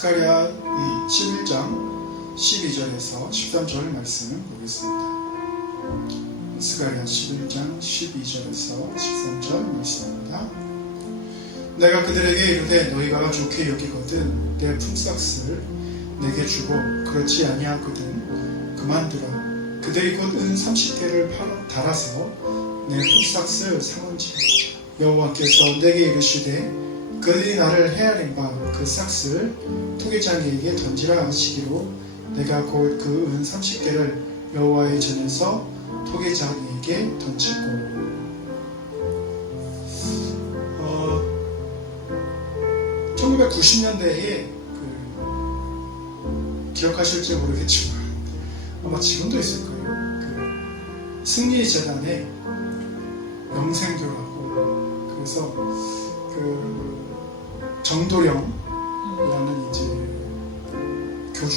스가랴 11장 12절에서 13절 말씀을 보겠습니다. 스가랴 11장 12절에서 13절 말씀입니다. 내가 그들에게 이르되 너희가 좋게 여기거든 내 품삯을 내게 주고 그렇지 아니하거든 그만두라. 그들이 곧 은 30개를 달아서 내 품삯을 삼은지 여호와께서 내게 이르시되 그들이 나를 헤아린 바 그 싹을 토기장이에게 던지라 하시기로 내가 곧 그 은 30개를 여호와의 전에서 토기장이에게 던지고. 1990년대에 기억하실지 모르겠지만 아마 지금도 있을 거예요. 승리재단의 영생교라고, 그래서 정도령이라는 이제 교주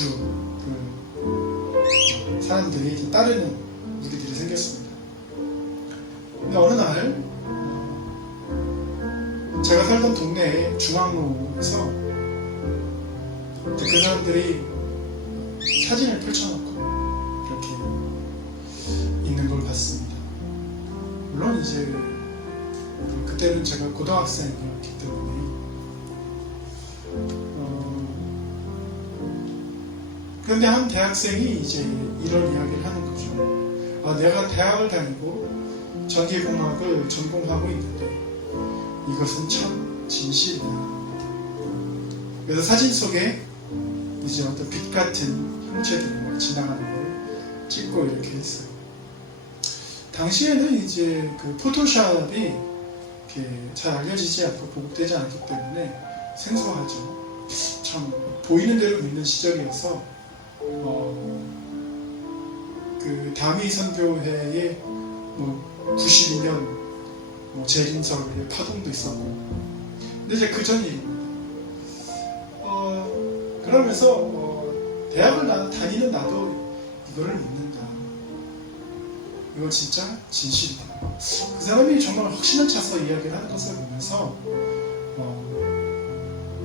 사람들이 이제 따르는 무리들이 생겼습니다. 근데 어느 날 제가 살던 동네의 중앙로에서 그 사람들이 사진을 펼쳐놓고 이렇게 있는 걸 봤습니다. 물론 이제 그때는 제가 고등학생이었기 때문에 그런데 한 대학생이 이제 이런 이야기를 하는 거죠. 내가 대학을 다니고 전기공학을 전공하고 있는데 이것은 참 진실이다. 그래서 사진 속에 이제 어떤 빛 같은 형체들이 지나가는 걸 찍고 이렇게 했어요. 당시에는 이제 포토샵이 이렇게 잘 알려지지 않고 보급되지 않았기 때문에 생소하죠. 참 보이는 대로 믿는 시절이어서 다미 선교회의 92년 재림설의 파동도 있었고, 근데 이제 그 전이에요. 그러면서 대학을 다니는 나도 이거를 믿는다. 이거 진짜 진실이다. 그 사람이 정말 확신을 차서 이야기를 하는 것을 보면서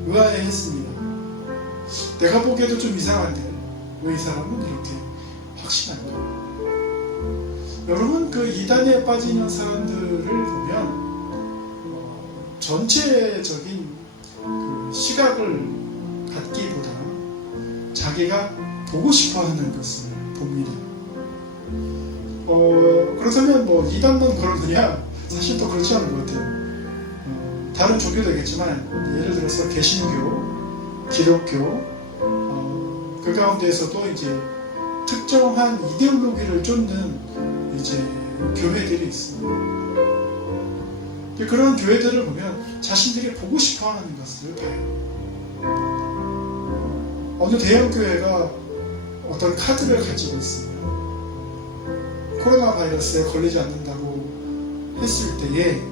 의아해했습니다. 내가 보기에도 좀 이상한데 왜 이 사람은 이렇게 확신할까? 여러분, 이단에 빠지는 사람들을 보면 전체적인 시각을 갖기보다 자기가 보고 싶어하는 것을 봅니다. 그렇다면 이단만 그러느냐? 사실 또 그렇지 않은 것 같아요. 다른 종교도 있겠지만 예를 들어서 개신교, 기독교, 그 가운데에서도 이제 특정한 이데올로기를 쫓는 이제 교회들이 있습니다. 그런 교회들을 보면 자신들이 보고 싶어하는 것을 봐요. 어느 대형 교회가 어떤 카드를 가지고 있으면 코로나 바이러스에 걸리지 않는다고 했을 때에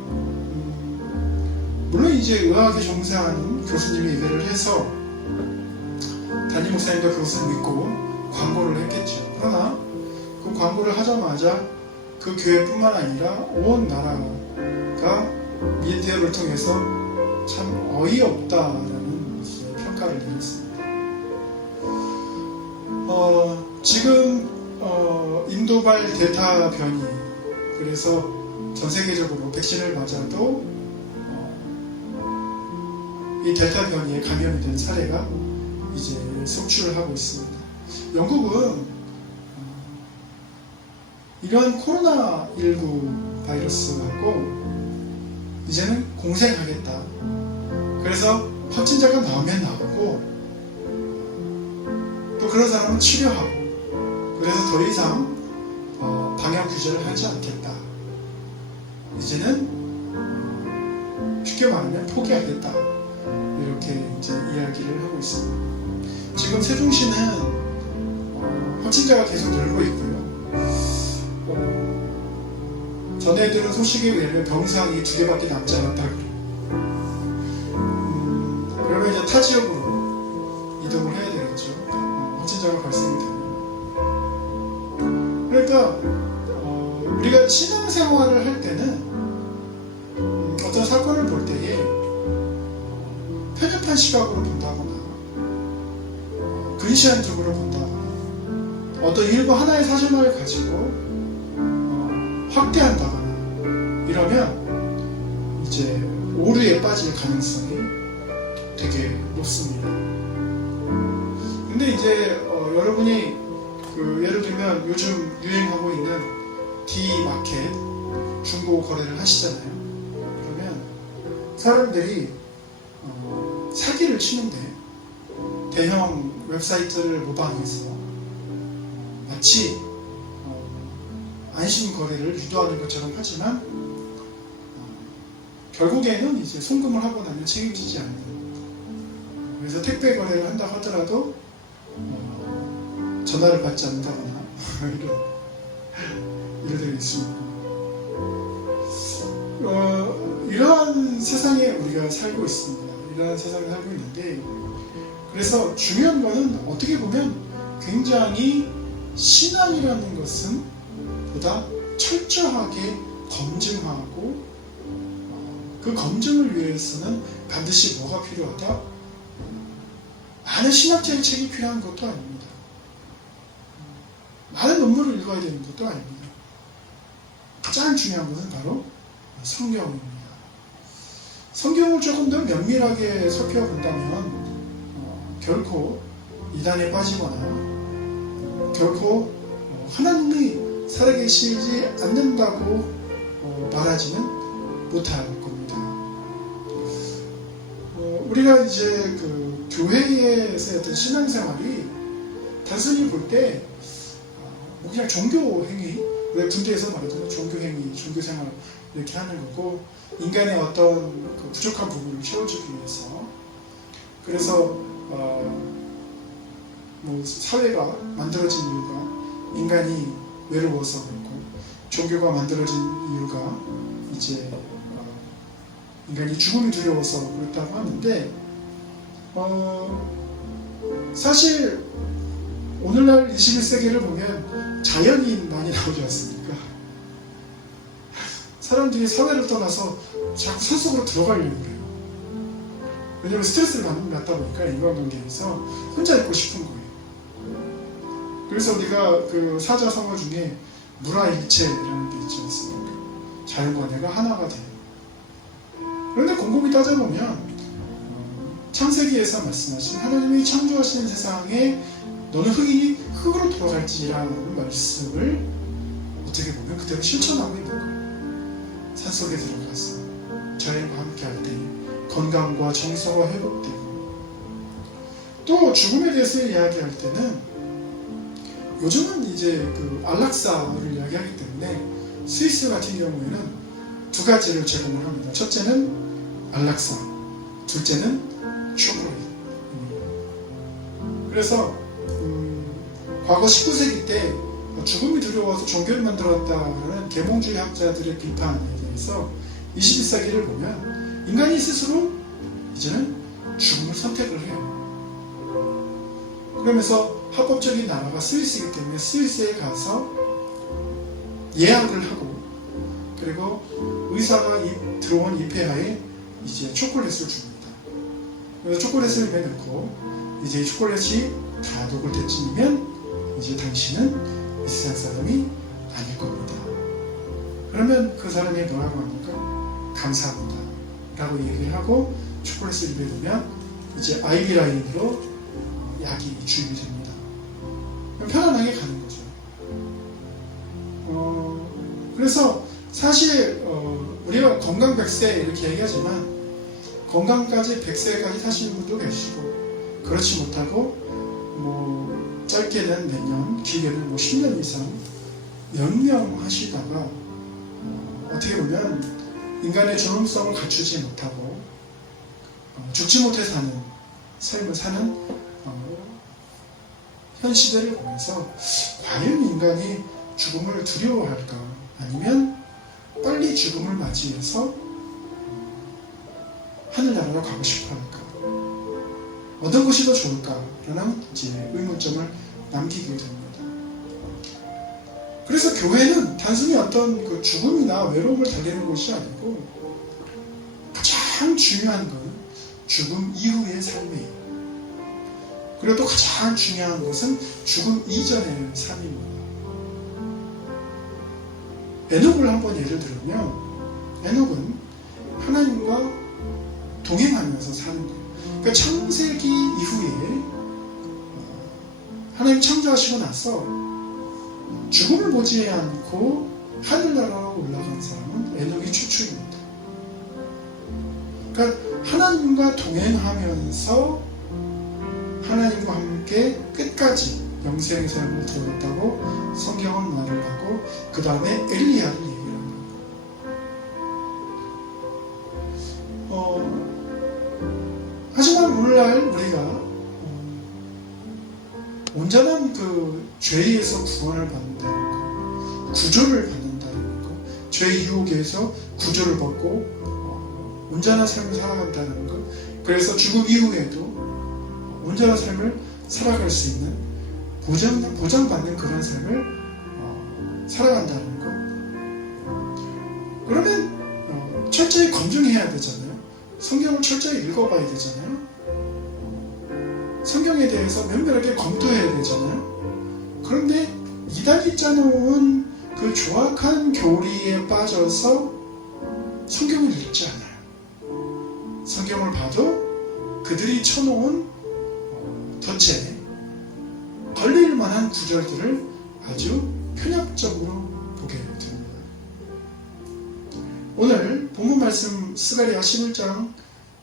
물론 이제 의학에 종사하는 교수님이 얘기를 해서 담임 목사님도 그것을 믿고 광고를 했겠죠. 그러나 그 광고를 하자마자 그 교회뿐만 아니라 온 나라가 미디어를 통해서 참 어이없다라는 평가를 내렸습니다. 지금 인도발 델타 변이, 그래서 전 세계적으로 백신을 맞아도 이 델타 변이에 감염이 된 사례가 이제 속출을 하고 있습니다. 영국은 이러한 코로나19 바이러스하고 이제는 공생하겠다. 그래서 확진자가 나오면 나오고 또 그런 사람은 치료하고, 그래서 더 이상 방역 규제를 하지 않겠다. 이제는 쉽게 말하면 포기하겠다. 이렇게 이제 이야기를 하고 있습니다. 지금 세종시는 확진자가 계속 늘고 있고요. 전에 들은 소식에 의하면 병상이 2개밖에 남지 않았다고 그래요. 그러면 이제 타 지역으로 이동을 해야 되겠죠. 확진자가 발생이 되면. 그러니까 우리가 신앙생활을 할 때는 어떤 사건을 볼 때에 편협한 시각으로 본다거나 유치원적으로 본다. 어떤 일부 하나의 사정을 가지고 확대한다거나 이러면 이제 오류에 빠질 가능성이 되게 높습니다. 근데 이제 여러분이 예를 들면 요즘 유행하고 있는 D마켓 중고 거래를 하시잖아요. 그러면 사람들이 사기를 치는데 대형 웹사이트를 모방해서 마치 안심 거래를 유도하는 것처럼 하지만 결국에는 이제 송금을 하고 나면 책임지지 않는, 그래서 택배 거래를 한다 하더라도 전화를 받지 않는다거나 이런 일들이 있습니다. 이러한 세상에 우리가 살고 있습니다. 이러한 세상에 살고 있는데, 그래서 중요한 거는 어떻게 보면 굉장히 신앙이라는 것은 보다 철저하게 검증하고 그 검증을 위해서는 반드시 뭐가 필요하다? 많은 신학적인 책이 필요한 것도 아닙니다. 많은 논문을 읽어야 되는 것도 아닙니다. 가장 중요한 것은 바로 성경입니다. 성경을 조금 더 면밀하게 살펴본다면 결코 이단에 빠지거나 결코 하나님이 살아계시지 않는다고 말하지는 못할 겁니다. 우리가 이제 교회에서의 어떤 신앙생활이 단순히 볼 때 그냥 종교행위, 왜 군대에서 말하잖아요. 종교행위, 종교생활 이렇게 하는 거고, 인간의 어떤 부족한 부분을 채워주기 위해서, 그래서 사회가 만들어진 이유가 인간이 외로워서 그렇고, 종교가 만들어진 이유가 이제 인간이 죽음이 두려워서 그렇다고 하는데, 사실 오늘날 21세기를 보면 자연인 많이 나오지 않습니까? 사람들이 사회를 떠나서 자꾸 산속으로 들어가려고 그래요. 왜냐면 스트레스를 받다 보니까 인간관계에서 혼자 있고 싶은 거예요. 그래서 우리가 사자성어 중에 무라일체라는 게 있지 않습니까? 자연과 내가 하나가 돼요. 그런데 곰곰이 따져보면 창세기에서 말씀하신 하나님이 창조하신 세상에 너는 흙이니 흙으로 돌아갈지라는 말씀을 어떻게 보면 그대로 실천하고 있는 거예요. 산속에 들어가서 자연과 함께 할 때 건강과 정서가 회복되고, 또 죽음에 대해서 이야기할 때는 요즘은 이제 안락사를 이야기하기 때문에 스위스 같은 경우에는 두 가지를 제공을 합니다. 첫째는 안락사, 둘째는 초콜릿. 그래서 과거 19세기 때 죽음이 두려워서 종교를 만들었다는 계몽주의 학자들의 비판에 대해서 21세기를 보면 인간이 스스로 이제는 죽음을 선택을 해요. 그러면서 합법적인 나라가 스위스이기 때문에 스위스에 가서 예약을 하고, 그리고 의사가 들어온 입회하에 이제 초콜릿을 줍니다. 그래서 초콜릿을 입에 넣고 이제 초콜릿이 다 녹을 때쯤이면 이제 당신은 이 세상 사람이 아닐 겁니다. 그러면 그 사람이 뭐라고 합니까? 감사합니다 라고 얘기를 하고 초콜릿을 입에 넣으면 이제 IV 라인으로 약이 주입이 됩니다. 편안하게 가는 거죠. 그래서 사실 우리가 건강 100세 이렇게 얘기하지만 건강까지 100세까지 사시는 분도 계시고, 그렇지 못하고 짧게는 몇 년, 길게는 10년 이상 연명하시다가 어떻게 보면 인간의 존엄성을 갖추지 못하고 죽지 못해 사는 삶을 사는 현 시대를 보면서 과연 인간이 죽음을 두려워할까, 아니면 빨리 죽음을 맞이해서 하늘나라로 가고 싶어 할까, 어떤 것이 더 좋을까라는 이제 의문점을 남기게 됩니다. 그래서 교회는 단순히 어떤 죽음이나 외로움을 달래는 것이 아니고 가장 중요한 건 죽음 이후의 삶이에요. 그리고 또 가장 중요한 것은 죽음 이전의 삶입니다. 에녹을 한번 예를 들면 에녹은 하나님과 동행하면서 사는 거예요. 그러니까 창세기 이후에 하나님 창조하시고 나서 죽음을 보지 않고 하늘나라로 올라간 사람은 에녹이 최초입니다. 그러니까 하나님과 동행하면서 하나님과 함께 끝까지 영생의 삶을 들었다고 성경은 말을 하고 그 다음에 엘리야를 얘기합니다. 하지만 오늘날 우리가 온전한 그 죄에서 구원을 받는다는 것, 구조를 받는다는 것, 죄의 유혹에서 구조를 받고 온전한 삶을 살아간다는 것, 그래서 죽음 이후에도 온전한 삶을 살아갈 수 있는 보장받는 그런 삶을 살아간다는 것. 그러면 철저히 검증해야 되잖아요. 성경을 철저히 읽어봐야 되잖아요. 성경에 대해서 면밀하게 검토해야 되잖아요. 그런데 이단이 짜놓은 그 조악한 교리에 빠져서 성경을 읽지 않아요. 성경을 봐도 그들이 쳐놓은 덫에 걸릴 만한 구절들을 아주 편협적으로 보게 됩니다. 오늘 본문 말씀 스가랴 11장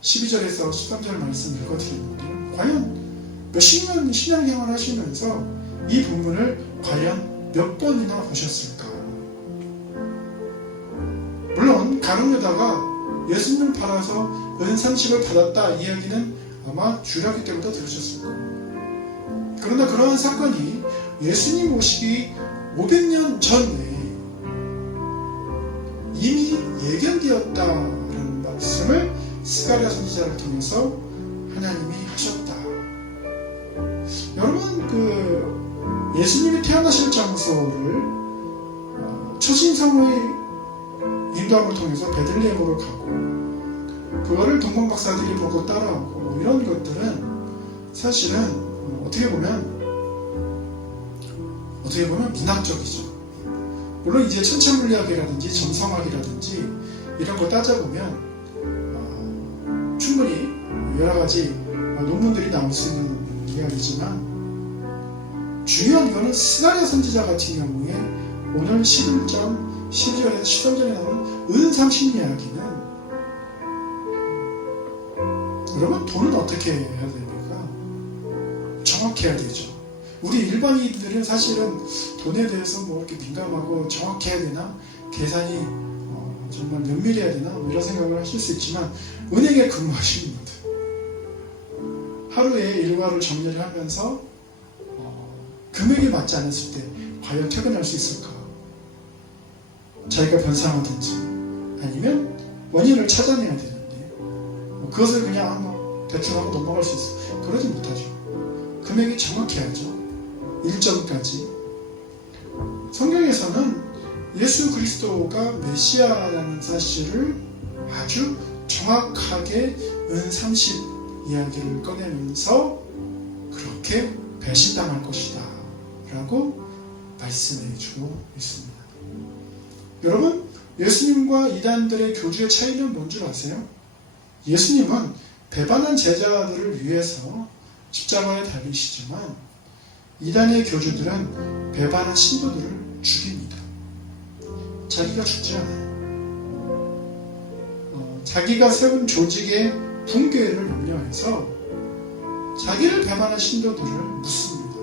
12절에서 13절 말씀 읽어드렸는데요. 과연 몇십 년 신앙생활 하시면서 이 본문을 과연 몇 번이나 보셨을까? 물론 가룟유다가 예수님을 팔아서 은삼십을 받았다 이야기는 아마 주일학교 때부터 들으셨을 거예요. 그러나 그러한 사건이 예수님 오시기 500년 전에 이미 예견되었다라는 말씀을 스가랴 선지자를 통해서 하나님이 하셨다. 여러분, 그 예수님이 태어나실 장소를 초신성의 인도함을 통해서 베들레헴으로 가고 그거를 동방 박사들이 보고 따라오고 이런 것들은 사실은 어떻게 보면 문학적이죠. 물론 이제 천체물리학이라든지 점성학이라든지 이런 거 따져보면 충분히 여러 가지 논문들이 나올 수 있는 이야기지만 중요한 거는 스가랴 선지자 같은 경우에 오늘 11장 12절에서 13절에 나오는 은삼십 이야기는 여러분 돈은 어떻게 해야 됩니까? 정확해야 되죠. 우리 일반인들은 사실은 돈에 대해서 뭐 이렇게 민감하고 정확해야 되나? 계산이 정말 면밀해야 되나? 뭐 이런 생각을 하실 수 있지만 은행에 근무하시는 분들 하루에 일과를 정리를 하면서 금액이 맞지 않았을 때 과연 퇴근할 수 있을까? 자기가 변상하든지 아니면 원인을 찾아내야 되는데 그것을 그냥 대충 하고 넘어갈 수 있어. 그러지 못하죠. 금액이 정확해야죠. 일정까지. 성경에서는 예수 그리스도가 메시아라는 사실을 아주 정확하게 은30 이야기를 꺼내면서 그렇게 배신당할 것이다 라고 말씀해 주고 있습니다. 여러분, 예수님과 이단들의 교주의 차이는 뭔 줄 아세요? 예수님은 배반한 제자들을 위해서 십자가에 달리시지만 이단의 교주들은 배반한 신도들을 죽입니다. 자기가 죽지 않아요. 자기가 세운 조직의 붕괴를 염려해서 자기를 배반한 신도들을 묻습니다.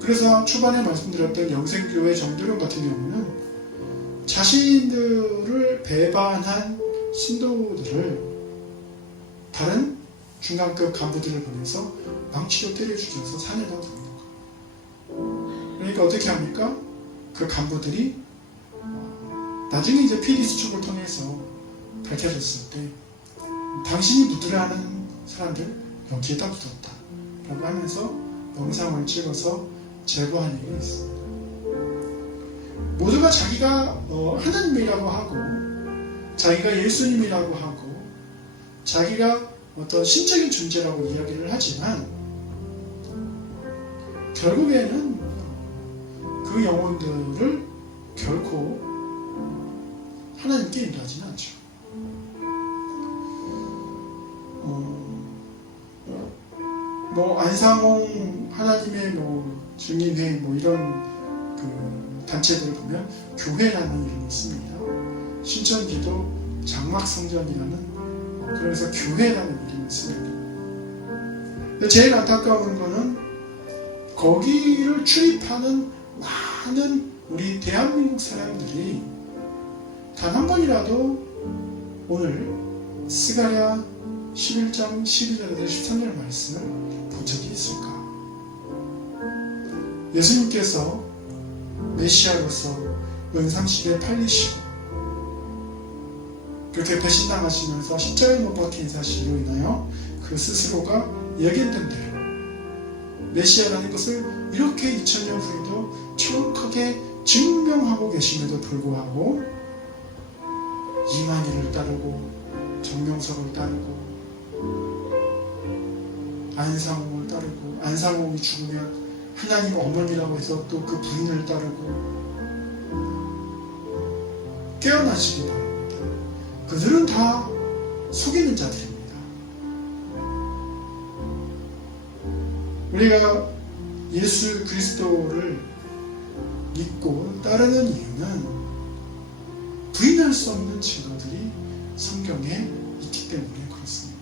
그래서 초반에 말씀드렸던 영생교회 정도령 같은 경우는 자신들을 배반한 신도들을 다른 중간급 간부들을 보내서 망치로 때려 죽여서 산에다 묻는 거예요. 그러니까 어떻게 합니까? 그 간부들이 나중에 이제 PD 수첩을 통해서 밝혀졌을 때 당신이 묻으려 하는 사람들 여기에다 묻었다 라고 하면서 영상을 찍어서 제보한 일이 있습니다. 모두가 자기가 하나님이라고 하고 자기가 예수님이라고 하고 자기가 어떤 신적인 존재라고 이야기를 하지만 결국에는 그 영혼들을 결코 하나님께 인도하지는 않죠. 안상홍 하나님의 증인회 이런 그 단체들을 보면 교회라는 이름을 씁니다. 신천지도 장막성전이라는 그래서 교회라는 이름을 씁니다. 근데 제일 안타까운 거는 거기를 출입하는 많은 우리 대한민국 사람들이 단 한 번이라도 오늘 스가랴 11장 12절에서 13절 말씀을 본 적이 있을까? 예수님께서 메시아로서 은상식에 팔리시고 그렇게 배신당하시면서 십자가에 못 박힌 사실로 인하여 그 스스로가 예견된 대로 메시아라는 것을 이렇게 2000년 후에도 정확하게 증명하고 계심에도 불구하고 이만희를 따르고 정명석을 따르고 안상홍을 따르고 안상홍이 죽으면 하나님 어머니라고 해서 또 그 부인을 따르고 깨어나시기 바랍니다. 그들은 다 속이는 자들입니다. 우리가 예수 그리스도를 믿고 따르는 이유는 부인할 수 없는 증거들이 성경에 있기 때문에 그렇습니다.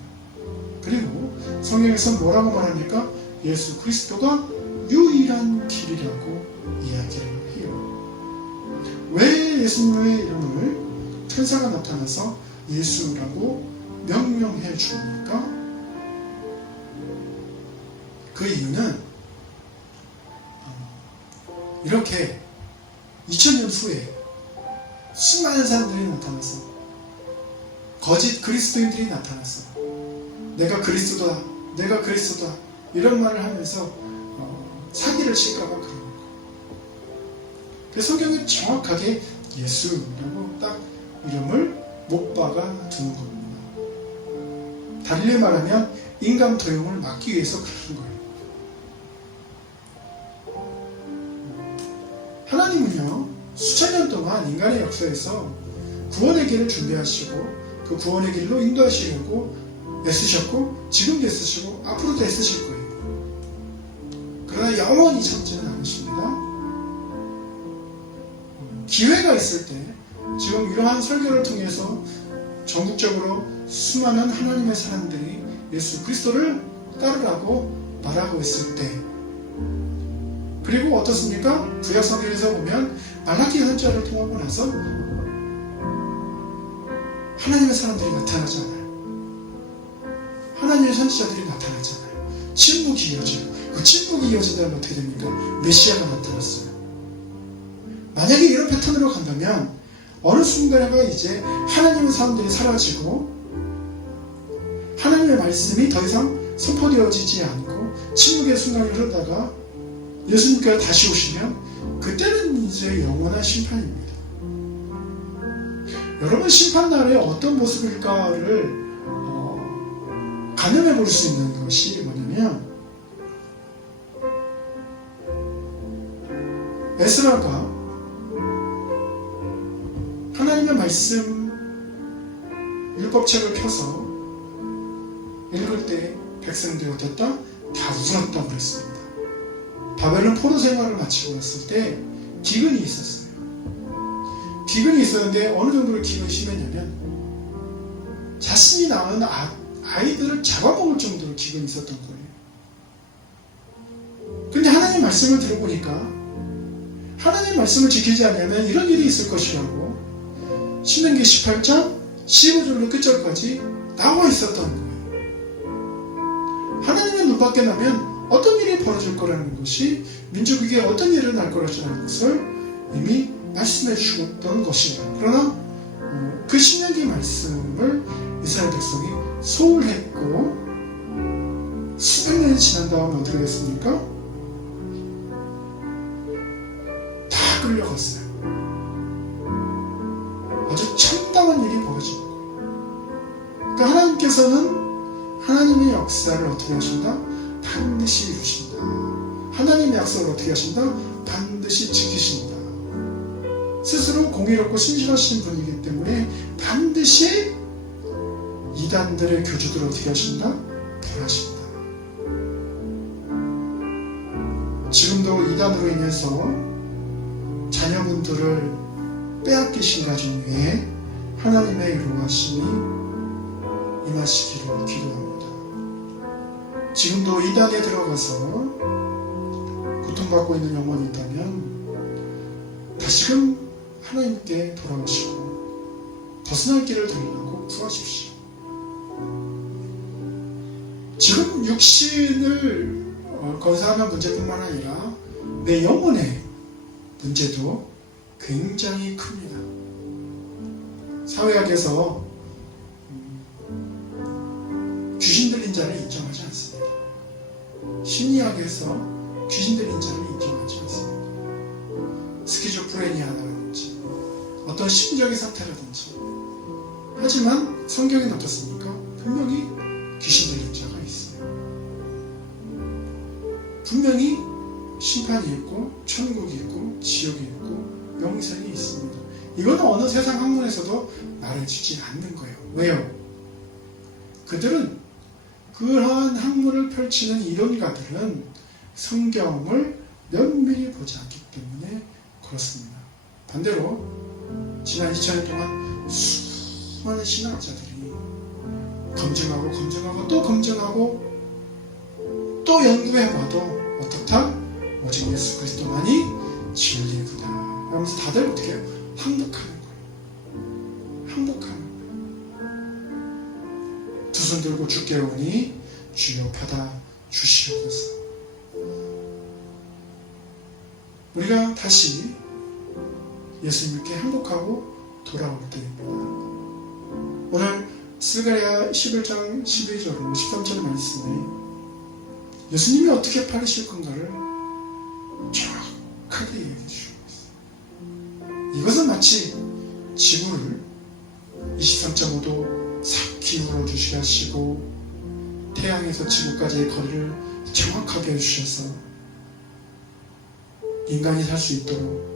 그리고 성경에서 뭐라고 말합니까? 예수 그리스도가 유일한 길이라고 이야기를 해요. 왜 예수님의 이름을 천사가 나타나서 예수라고 명명해 줍니까? 그 이유는 이렇게 2000년 후에 수많은 사람들이 나타나서 거짓 그리스도인들이 나타나서 내가 그리스도다 내가 그리스도다 이런 말을 하면서 사기를 칠까봐 그런 거예요. 그래서 성경은 정확하게 예수라고 딱 이름을 못 박아 두는 겁니다. 달리 말하면 인간 도용을 막기 위해서 그러는 거예요. 하나님은요 수천 년 동안 인간의 역사에서 구원의 길을 준비하시고 그 구원의 길로 인도하시려고 애쓰셨고 지금도 애쓰시고 앞으로도 애쓰실 거예요. 그러나 영원히 참지는 않으십니다. 기회가 있을 때 지금 이러한 설교를 통해서 전국적으로 수많은 하나님의 사람들이 예수 그리스도를 따르라고 말하고 있을 때 그리고 어떻습니까? 구약 성경에서 보면 말라기 선지자를 통하고 나서 하나님의 사람들이 나타나잖아요. 하나님의 선지자들이 나타나잖아요. 침묵이 이어져요. 그 침묵이 이어지다면 어떻게 됩니까? 메시아가 나타났어요. 만약에 이런 패턴으로 간다면 어느 순간에 이제 하나님의 사람들이 사라지고 하나님의 말씀이 더 이상 선포되어지지 않고 침묵의 순간이 흐르다가 예수님께서 다시 오시면 그때는 이제 영원한 심판입니다. 여러분 심판날에 어떤 모습일까를 가늠해 볼 수 있는 것이 뭐냐면 에스라가 하나님의 말씀 율법책을 펴서 읽을 때 백성들이 어땠다? 다 울었다고 그랬습니다. 바벨론 포로 생활을 마치고 왔을 때 기근이 있었어요. 기근이 있었는데 어느 정도로 기근이 심했냐면 자신이 낳은 아이들을 잡아먹을 정도로 기근이 있었던 거예요. 근데 하나님 말씀을 들어보니까 하나님 말씀을 지키지 않으면 이런 일이 있을 것이라고 신명기 18장 15절로 끝절까지 나와 있었던 거예요. 하나님의 눈 밖에 나면 어떤 일이 벌어질 거라는 것이 민족에게 어떤 일이 날 거라는 것을 이미 말씀해 주셨던 것이에요. 그러나 그 신명기 말씀을 이스라엘 백성이 소홀했고 수백 년이 지난 다음에 어떻게 됐습니까? 다 끌려갔어요. 아주 참담한 일이 벌어진 거예요. 그러니까 하나님께서는 하나님의 역사를 어떻게 하신다? 반드시 이루신다. 하나님의 약속을 어떻게 하신다? 반드시 지키신다. 스스로 공의롭고 신실하신 분이기 때문에 반드시 이단들의 교주들을 어떻게 하신다? 벌하신다. 지금도 이단으로 인해서 자녀분들을 빼앗기신 가정 위에 하나님의 의로하심이 임하시기를 기도합니다. 지금도 이단에 들어가서 고통받고 있는 영혼이 있다면 다시금 하나님께 돌아오시고 벗어날 길을 달라고 구하십시오. 지금 육신을 건사하는 문제뿐만 아니라 내 영혼의 문제도 굉장히 큽니다. 사회학에서 귀신 들린 자를 인정하지 않습니다. 심리학에서 귀신 들린 자를 인정하지 않습니다. 스키조프레니아라든지 어떤 심적인 상태라든지. 하지만 성경에는 어떻습니까? 분명히 귀신 들린 자가 있어요. 분명히 심판이 있고 천국이 있고 지옥이 있고 영생이 있습니다. 이건 어느 세상 학문에서도 말해주지 않는 거예요. 왜요? 그들은 그러한 학문을 펼치는 이론가들은 성경을 면밀히 보지 않기 때문에 그렇습니다. 반대로 지난 2000년 동안 수많은 신학자들이 검증하고 또 검증하고 또 연구해봐도 어떻다? 오직 예수 그리스도만이 진리구나 하면서 다들 어떻게 해요? 항복하는 거예요. 항복하는 거예요. 두 손 들고 주께 오니 주여 받아 주시옵소서. 우리가 다시 예수님께 항복하고 돌아올 때입니다. 오늘 스가랴 11장 12절로 13절 말씀에 예수님이 어떻게 팔리실 건가를 정확하게 얘기해 주시고 있어요. 이것은 마치 지구를 23.5도 싹 기울어 주시게 하시고 태양에서 지구까지의 거리를 정확하게 해주셔서 인간이 살 수 있도록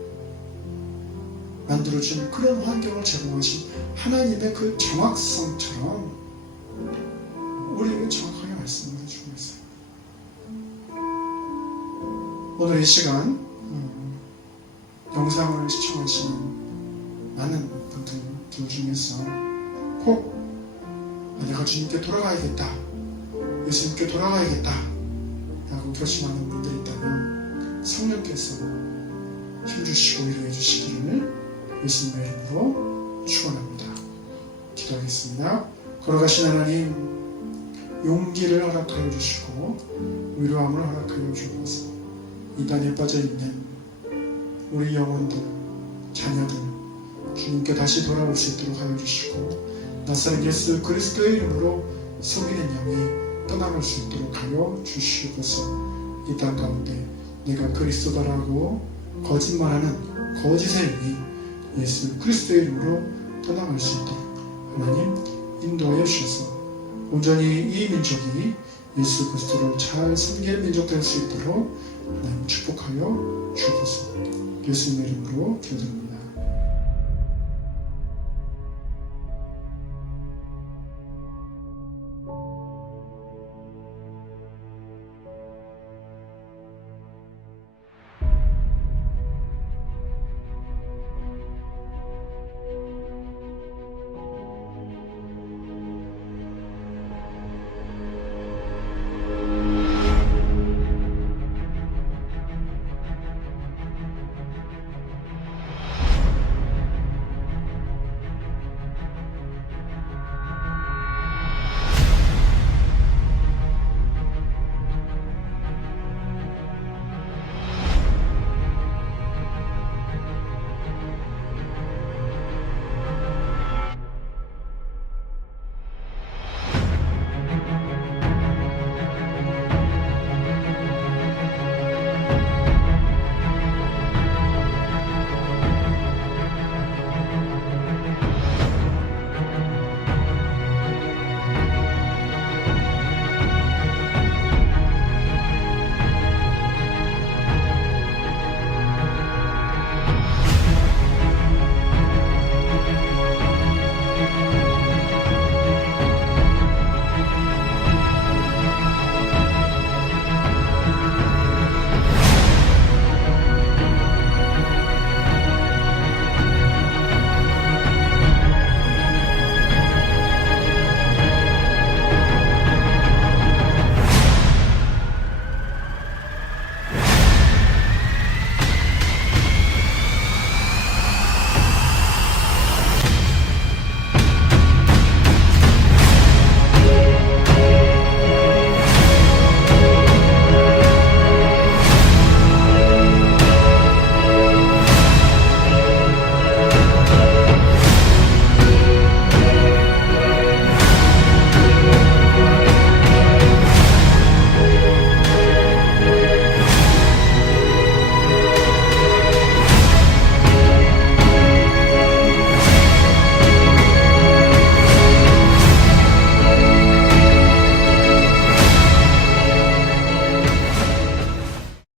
만들어준 그런 환경을 제공하신 하나님의 그 정확성처럼 우리에게 정확하게 말씀을 해주고 있어요. 오늘 이 시간 영상을 시청하시는 많은 분들 중에서 꼭 내가 주님께 돌아가야겠다, 예수님께 돌아가야겠다 라고 결심하는 분들이 있다면 성령께서 힘주시고 위로해 주시기를 예수님의 이름으로 축원합니다. 기도하겠습니다. 걸어가신 하나님, 용기를 허락하여 주시고 위로함을 허락하여 주옵소서. 이단에 빠져있는 우리 영혼들, 자녀들 주님께 다시 돌아올 수 있도록 하여 주시고 나사렛 예수 그리스도의 이름으로 속이는 영이 떠나갈 수 있도록 하여 주시옵소서. 이 땅 가운데 내가 그리스도다라고 거짓말하는 거짓의 영이 예수 그리스도의 이름으로 떠나갈 수 있도록 하나님 인도하여 주셔서 온전히 이 민족이 예수 그리스도를 잘 섬기는 민족 될 수 있도록 하나님 축복하여 주옵소서. 예수님의 이름으로 기도드립니다.